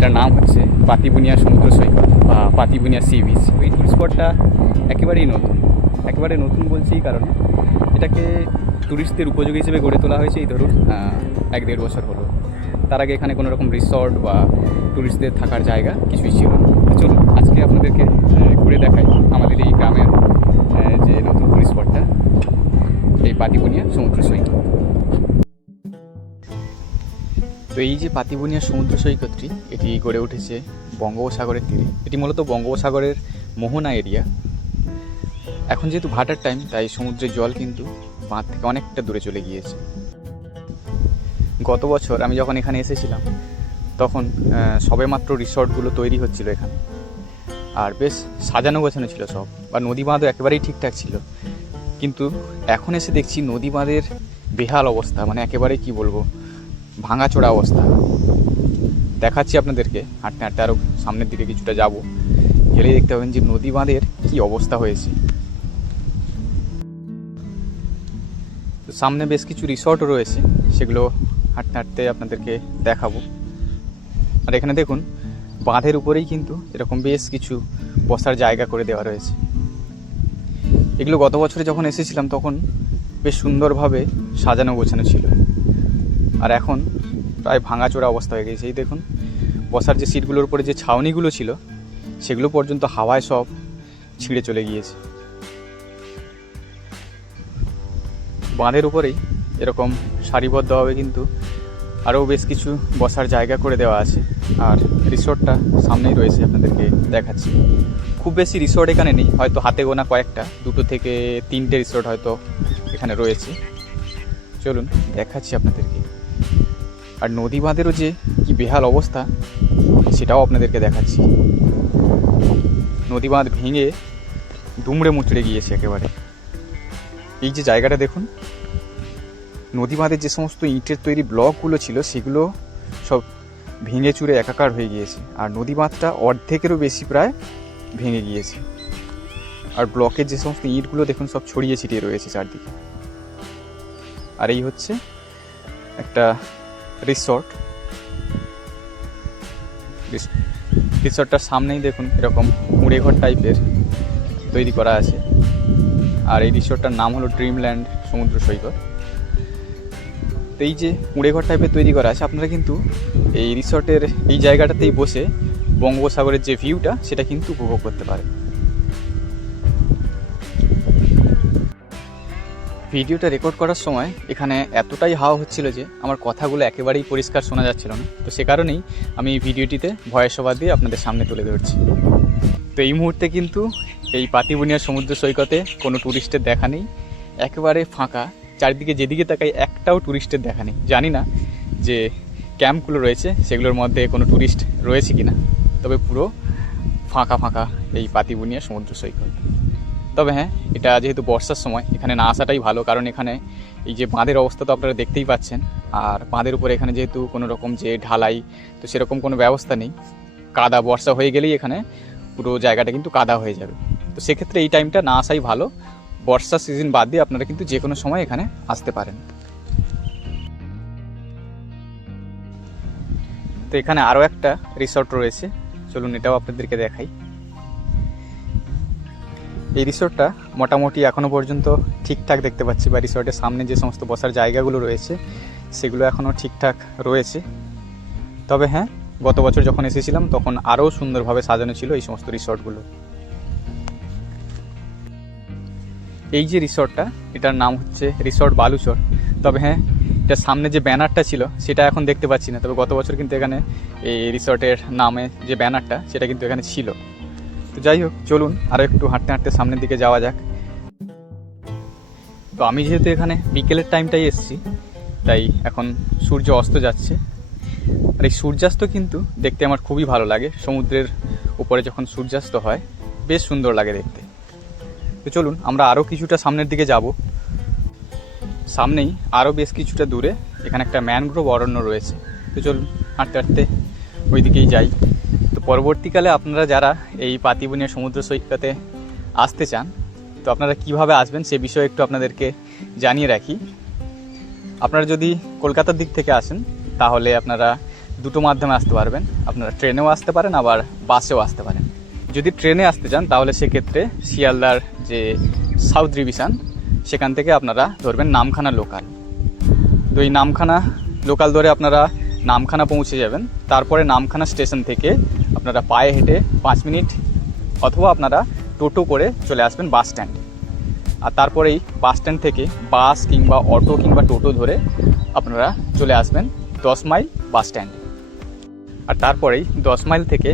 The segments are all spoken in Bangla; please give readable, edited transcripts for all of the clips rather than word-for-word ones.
যেটার নাম হচ্ছে পাতিবুনিয়া সমুদ্র সৈকত বা পাতিবুনিয়া সি বিচ। এই টুরিস্ট স্পটটা একেবারে নতুন বলছি এই কারণে এটাকে টুরিস্টদের উপযোগী হিসেবে গড়ে তোলা হয়েছে এই ধরুন 1-1.5 বছর হলো। তার আগে এখানে কোনো রকম রিসর্ট বা টুরিস্টদের থাকার জায়গা কিছুই ছিল না। চলুন আজকে আপনাদেরকে ঘুরে দেখাই আমাদের এই গ্রামের যে নতুন টুরিস্ট স্পটটা, এই পাতিবুনিয়া সমুদ্র সৈকত। তো এই যে পাতিবুনিয়া সমুদ্র সৈকতটি, এটি গড়ে উঠেছে বঙ্গোপসাগরের তীরে। এটি মূলত বঙ্গোপসাগরের মোহনা এরিয়া। এখন যেহেতু ভাটার টাইম, তাই সমুদ্রের জল কিন্তু বাঁধ থেকে অনেকটা দূরে চলে গিয়েছে। গত বছর আমি যখন এখানে এসেছিলাম তখন সবেমাত্র রিসর্টগুলো তৈরি হচ্ছিল এখানে, আর বেশ সাজানো গোছানো ছিল সব, বা নদী বাঁধও একেবারেই ঠিকঠাক ছিল। কিন্তু এখন এসে দেখছি নদী বাঁধের বেহাল অবস্থা, মানে একেবারে কি বলবো, ভাঙাচোরা অবস্থা। দেখাচ্ছি আপনাদেরকে, হাঁটতে হাঁটতে আরও সামনের দিকে কিছুটা যাব, গেলেই দেখতে পাবেন যে নদী বাঁধের কী অবস্থা হয়েছে। তো সামনে বেশ কিছু রিসর্টও রয়েছে, সেগুলো হাঁটতে হাঁটতে আপনাদেরকে দেখাবো। আর এখানে দেখুন বাঁধের উপরেই কিন্তু এরকম বেশ কিছু বসার জায়গা করে দেওয়া রয়েছে। এগুলো গত বছরে যখন এসেছিলাম তখন বেশ সুন্দরভাবে সাজানো গোছানো ছিল, আর এখন প্রায় ভাঙাচোরা অবস্থা হয়ে গেছে। এই দেখুন বসার যে সিটগুলোর উপরে যে ছাউনিগুলো ছিল সেগুলো পর্যন্ত হাওয়ায় সব ছিঁড়ে চলে গিয়েছে। বাঁধের উপরেই এরকম সারিবদ্ধভাবে কিন্তু আরও বেশ কিছু বসার জায়গা করে দেওয়া আছে, আর রিসর্টটা সামনেই রয়েছে, আপনাদেরকে দেখাচ্ছি। খুব বেশি রিসর্ট এখানে নেই, হয়তো হাতে গোনা কয়েকটা, 2 থেকে 3টে রিসর্ট হয়তো এখানে রয়েছে। চলুন দেখাচ্ছি আপনাদেরকে। আর নদী বাঁধেরও যে কি বেহাল অবস্থা সেটাও আপনাদেরকে দেখাচ্ছি। নদী বাঁধ ভেঙে দুমড়ে মুচড়ে গিয়েছে একেবারে। এই যে জায়গাটা দেখুন, নদী বাঁধের যে সমস্ত ইটের তৈরি ব্লকগুলো ছিল সেগুলো সব ভেঙে চুরে একাকার হয়ে গিয়েছে, আর নদী বাঁধটা অর্ধেকেরও বেশি প্রায় ভেঙে গিয়েছে। আর ব্লকের যে সমস্ত ইটগুলো দেখুন সব ছড়িয়ে ছিটিয়ে রয়েছে চারদিকে। আর এই হচ্ছে একটা রিসর্টটার সামনেই দেখুন এরকম কুঁড়ে ঘর টাইপের তৈরি করা আছে, আর এই রিসর্টটার নাম হলো ড্রিমল্যান্ড সমুদ্র সৈকত। তো এই যে কুঁড়ে ঘর টাইপের তৈরি করা আছে, আপনারা কিন্তু এই রিসর্টের এই জায়গাটাতেই বসে বঙ্গোপসাগরের যে ভিউটা সেটা কিন্তু উপভোগ করতে পারেন। ভিডিওটা রেকর্ড করার সময় এখানে এতটাই হাওয়া হচ্ছিল যে আমার কথাগুলো একেবারেই পরিষ্কার শোনা যাচ্ছিল না। তো সে কারণেই আমি ভিডিওটিতে ভয়েস ওভার দিয়ে আপনাদের সামনে তুলে ধরছি। তো এই মুহূর্তে কিন্তু এই পাতিবুনিয়া সমুদ্র সৈকতে কোনো টুরিস্টের দেখা নেই, একেবারে ফাঁকা। চারিদিকে যেদিকে তাকাই একটাও টুরিস্টের দেখা নেই। জানি না যে ক্যাম্পগুলো রয়েছে সেগুলোর মধ্যে কোনো টুরিস্ট রয়েছে কিনা, তবে পুরো ফাঁকা ফাঁকা এই পাতিবুনিয়া সমুদ্র সৈকত। তবে হ্যাঁ, এটা যেহেতু বর্ষার সময় এখানে না আসাটাই ভালো, কারণ এখানে এই যে বাঁধের অবস্থা তো আপনারা দেখতেই পাচ্ছেন, আর বাঁধের উপরে এখানে যেহেতু কোনো রকম যে ঢালাই, তো সেরকম কোনো ব্যবস্থা নেই। কাদা, বর্ষা হয়ে গেলেই এখানে পুরো জায়গাটা কিন্তু কাদা হয়ে যাবে। তো সেক্ষেত্রে এই টাইমটা না আসাই ভালো। বর্ষার সিজন বাদ দিয়ে আপনারা কিন্তু যে কোনো সময় এখানে আসতে পারেন। তো এখানে আরও একটা রিসর্ট রয়েছে, চলুন এটাও আপনাদেরকে দেখাই। এই রিসর্টটা মোটামুটি এখনও পর্যন্ত ঠিকঠাক দেখতে পাচ্ছি, বা রিসর্টের সামনে যে সমস্ত বসার জায়গাগুলো রয়েছে সেগুলো এখনও ঠিকঠাক রয়েছে। তবে হ্যাঁ, গত বছর যখন এসেছিলাম তখন আরও সুন্দরভাবে সাজানো ছিল এই সমস্ত রিসর্টগুলো। এই যে রিসর্টটা, এটার নাম হচ্ছে রিসর্ট বালুচর। তবে হ্যাঁ, এটার সামনে যে ব্যানারটা ছিল সেটা এখন দেখতে পাচ্ছি না, তবে গত বছর কিন্তু এখানে এই রিসর্টের নামে যে ব্যানারটা সেটা কিন্তু এখানে ছিল। তো যাই হোক, চলুন আরও একটু হাঁটতে হাঁটতে সামনের দিকে যাওয়া যাক। তো আমি যেহেতু এখানে বিকেলের টাইমটাই এসেছি, তাই এখন সূর্য অস্ত যাচ্ছে। আর এই সূর্যাস্ত কিন্তু দেখতে আমার খুবই ভালো লাগে। সমুদ্রের উপরে যখন সূর্যাস্ত হয় বেশ সুন্দর লাগে দেখতে। তো চলুন আমরা আরও কিছুটা সামনের দিকে যাব। সামনেই আরও বেশ কিছুটা দূরে এখানে একটা ম্যানগ্রোভ অরণ্য রয়েছে। তো চলুন হাঁটতে হাঁটতে ওই দিকেই যাই। তো পরবর্তীকালে আপনারা যারা এই পাতিবুনিয়া সমুদ্র সৈকতে আসতে চান, তো আপনারা কিভাবে আসবেন সে বিষয়ে একটু আপনাদেরকে জানিয়ে রাখি। আপনারা যদি কলকাতার দিক থেকে আসেন তাহলে আপনারা দুটো মাধ্যমে আসতে পারবেন। আপনারা ট্রেনেও আসতে পারেন, আবার বাসেও আসতে পারেন। যদি ট্রেনে আসতে চান তাহলে সেক্ষেত্রে শিয়ালদার যে সাউথ ডিভিশন সেখান থেকে আপনারা ধরবেন নামখানা লোকাল। তো এই নামখানা লোকাল ধরে আপনারা নামখানা পৌঁছে যাবেন। তারপরে নামখানা স্টেশন থেকে আপনারা পায়ে হেঁটে 5 মিনিট অথবা আপনারা টোটো করে চলে আসবেন বাস স্ট্যান্ডে। আর তারপরেই বাস স্ট্যান্ড থেকে বাস কিংবা অটো কিংবা টোটো ধরে আপনারা চলে আসবেন 10 মাইল বাস স্ট্যান্ডে। আর তারপরেই 10 মাইল থেকে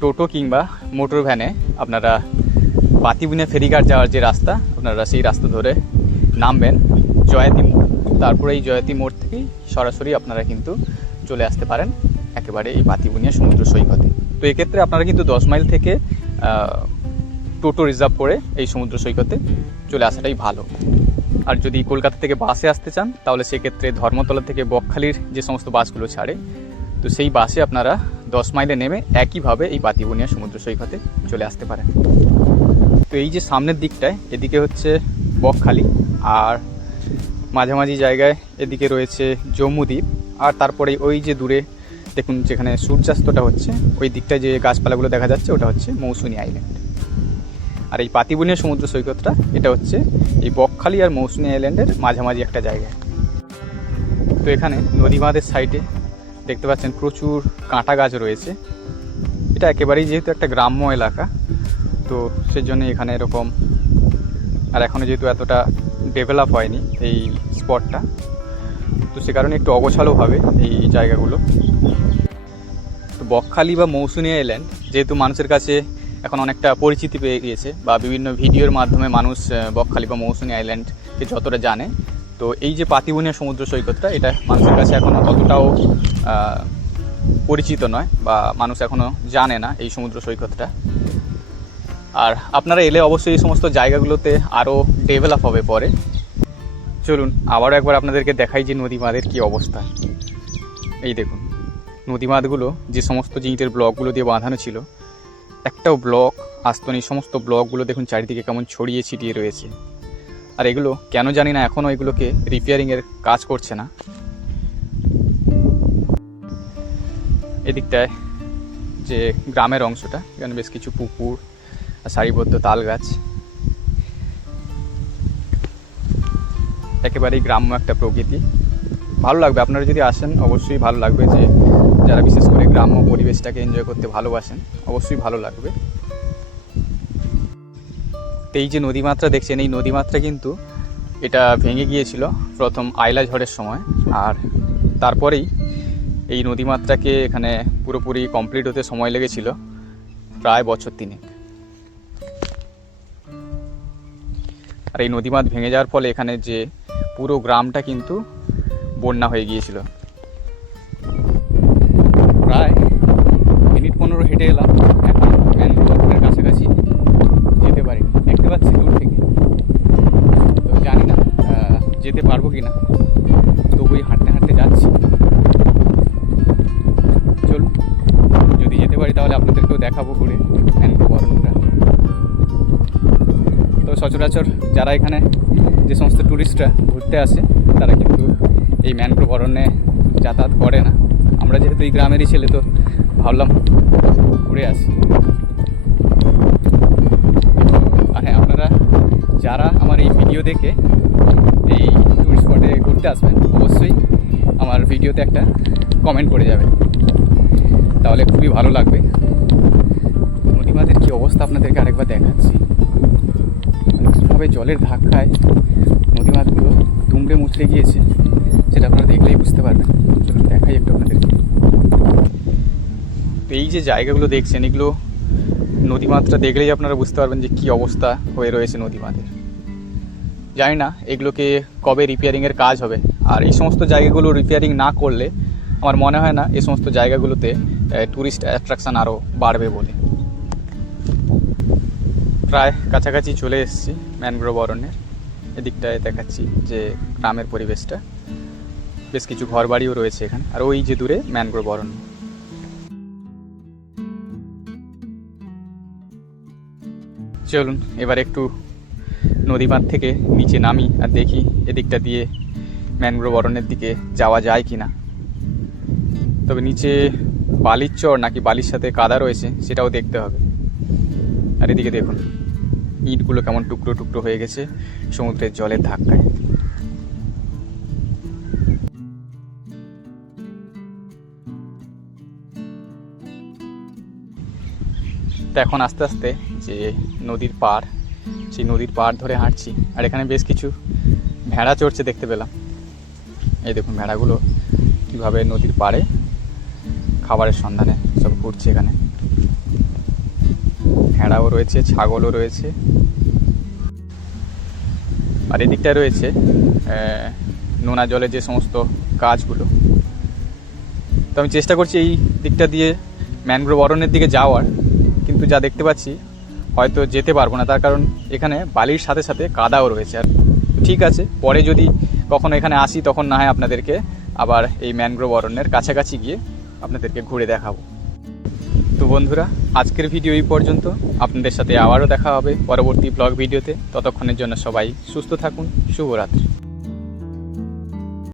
টোটো কিংবা মোটর ভ্যানে আপনারা পাতিবুনিয়া ফেরিঘাট যাওয়ার যে রাস্তা, আপনারা সেই রাস্তা ধরে নামবেন জয়াতি মোড়। তারপরে এই জয়াতি মোড় থেকেই সরাসরি আপনারা কিন্তু চলে আসতে পারেন একেবারে এই পাতিবুনিয়া সমুদ্র সৈকতে। তো এক্ষেত্রে আপনারা কিন্তু 10 মাইল থেকে টোটো রিজার্ভ করে এই সমুদ্র সৈকতে চলে আসাটাই ভালো। আর যদি কলকাতা থেকে বাসে আসতে চান তাহলে সেক্ষেত্রে ধর্মতলা থেকে বকখালির যে সমস্ত বাসগুলো ছাড়ে, তো সেই বাসে আপনারা 10 মাইলে নেমে একইভাবে এই পাতিবুনিয়া সমুদ্র সৈকতে চলে আসতে পারেন। তো এই যে সামনের দিকটায় এদিকে হচ্ছে বকখালি, আর মাঝামাঝি জায়গায় এদিকে রয়েছে জম্মুদ্বীপ, আর তারপরে ওই যে দূরে দেখুন যেখানে সূর্যাস্তটা হচ্ছে ওই দিকটায় যে গাছপালাগুলো দেখা যাচ্ছে ওটা হচ্ছে মৌসুনি আইল্যান্ড। আর এই পাতিবুনিয়া সমুদ্র সৈকতটা এটা হচ্ছে এই বকখালি আর মৌসুনি আইল্যান্ডের মাঝামাঝি একটা জায়গায়। তো এখানে নদী বাঁধের সাইডে দেখতে পাচ্ছেন প্রচুর কাঁটা গাছ রয়েছে। এটা একেবারেই যেহেতু একটা গ্রাম্য এলাকা, তো সেজন্য এখানে এরকম, আর এখনও যেহেতু এতটা ডেভেলপ হয়নি এই স্পটটা, তো সে কারণে একটু অগোছালোভাবে এই জায়গাগুলো। তো বকখালি বা মৌসুনি আইল্যান্ড যেহেতু মানুষের কাছে এখন অনেকটা পরিচিতি পেয়ে গিয়েছে, বা বিভিন্ন ভিডিওর মাধ্যমে মানুষ বকখালি বা মৌসুনি আইল্যান্ডকে যতটা জানে, তো এই যে পাতিবুনিয়া সমুদ্র সৈকতটা এটা মানুষের কাছে এখনও অতটাও পরিচিত নয়, বা মানুষ এখনও জানে না এই সমুদ্র সৈকতটা। আর আপনারা এলে অবশ্যই এই সমস্ত জায়গাগুলোতে আরও ডেভেলপ হবে পরে। চলুন আবারও একবার আপনাদেরকে দেখাই যে নদী বাঁধের কী অবস্থা। এই দেখুন নদী বাঁধগুলো যে সমস্ত জিনিসের ব্লকগুলো দিয়ে বাঁধানো ছিল, একটাও ব্লক আসতো না। সমস্ত ব্লকগুলো দেখুন চারিদিকে কেমন ছড়িয়ে ছিটিয়ে রয়েছে। আর এগুলো কেন জানি না এখনও এগুলোকে রিপেয়ারিংয়ের কাজ করছে না। এদিকটায় যে গ্রামের অংশটা, এখানে বেশ কিছু পুকুর আর সারিবদ্ধ তাল গাছ, একেবারেই গ্রাম্য একটা প্রকৃতি। ভালো লাগবে, আপনারা যদি আসেন অবশ্যই ভালো লাগবে। যে যারা বিশেষ করে গ্রাম্য পরিবেশটাকে এনজয় করতে ভালোবাসেন অবশ্যই ভালো লাগবে। এই যে নদীমাত্রা দেখছেন, এই নদীমাত্রা কিন্তু এটা ভেঙে গিয়েছিল প্রথম আইলা ঝড়ের সময়, আর তারপরেই এই নদীমাত্রাকে এখানে পুরোপুরি কমপ্লিট হতে সময় লেগেছিল প্রায় বছর 3। আর এই নদীমাত ভেঙে যাওয়ার ফলে এখানে যে পুরো গ্রামটা কিন্তু বন্যা হয়ে গিয়েছিল। প্রায় মিনিট 15 হেঁটে এলাম, এখন ম্যানগ্রোভের কাছাকাছি যেতে পারি, দেখতে পাচ্ছি দূর থেকে। তো জানি না যেতে পারবো কি না, তবুই হাঁটতে হাঁটতে যাচ্ছি। চলুন যদি যেতে পারি তাহলে আপনাদেরকেও দেখাবো ঘুরে ম্যানগ্রোভ অরণ্যটা। তো সচরাচর যারা এখানে যে সমস্ত ট্যুরিস্টরা ঘুরতে আসে তারা কিন্তু এই ম্যানগ্রোভ অরণ্যে যাতায়াত করে না। আমরা যেহেতু এই গ্রামেরই ছেলে, তো ভাবলাম ঘুরে আসি। আর হ্যাঁ, আপনারা যারা আমার এই ভিডিও দেখে এই ট্যুরিস্ট স্পটে ঘুরতে আসবেন অবশ্যই আমার ভিডিওতে একটা কমেন্ট করে যাবেন, তাহলে খুবই ভালো লাগবে। নদীবাঁধের কী অবস্থা আপনাদেরকে আরেকবার দেখাচ্ছি। কীভাবে জলের ধাক্কায় নদীবাঁধগুলো দুমড়ে মুচড়ে গিয়েছে সেটা আপনারা দেখলেই বুঝতে পারবেন। চলুন দেখাই একটু আপনাদেরকে। তো এই যে জায়গাগুলো দেখছেন, এগুলো নদীমাত্রা দেখলেই আপনারা বুঝতে পারবেন যে কী অবস্থা হয়ে রয়েছে নদীবাঁধের। জানি না এগুলোকে কবে রিপেয়ারিংয়ের কাজ হবে। আর এই সমস্ত জায়গাগুলো রিপেয়ারিং না করলে আমার মনে হয় না এই সমস্ত জায়গাগুলোতে ট্যুরিস্ট অ্যাট্রাকশান আরও বাড়বে বলে। প্রায় কাছাকাছি চলে এসেছি ম্যানগ্রোভ অরণ্যের। এদিকটায় দেখাচ্ছি যে গ্রামের পরিবেশটা, বেশ কিছু ঘরবাড়িও রয়েছে এখানে, আর ওই যে দূরে ম্যানগ্রোভ অরণ্য। চলুন এবার একটু নদীবাঁধ থেকে নিচে নামি আর দেখি এদিকটা দিয়ে ম্যানগ্রোভ অরণ্যের দিকে যাওয়া যায় কি না। তবে নিচে বালির চর নাকি বালির সাথে কাদা রয়েছে সেটাও দেখতে হবে। আর এদিকে দেখুন ইটগুলো কেমন টুকরো টুকরো হয়ে গেছে সমুদ্রের জলের ধাক্কায়। তো এখন আস্তে আস্তে যে নদীর পাড়, সেই নদীর পাড় ধরে হাঁটছি। আর এখানে বেশ কিছু ভেড়া চড়ছে দেখতে পেলাম। এই দেখুন ভেড়াগুলো কীভাবে নদীর পাড়ে খাবারের সন্ধানে সব ঘুরছে। এখানে ভেড়াও রয়েছে, ছাগলও রয়েছে। আর এদিকটায় রয়েছে নোনা জলের যে সমস্ত গাছগুলো। তো আমি চেষ্টা করছি এই দিকটা দিয়ে ম্যানগ্রোভ অরণ্যের দিকে যাওয়ার, কিন্তু যা দেখতে পাচ্ছি হয়তো যেতে পারবো না, তার কারণ এখানে বালির সাথে সাথে কাদাও রয়েছে। আর ঠিক আছে, পরে যদি কখনো এখানে আসি তখন না হয় আপনাদেরকে আবার এই ম্যানগ্রোভ অরণ্যের কাছাকাছি গিয়ে আপনাদেরকে ঘুরে দেখাবো। তো বন্ধুরা, আজকের ভিডিও এই পর্যন্ত। আপনাদের সাথে আবারও দেখা হবে পরবর্তী ব্লগ ভিডিওতে। ততক্ষণের জন্য সবাই সুস্থ থাকুন। শুভরাত্রি।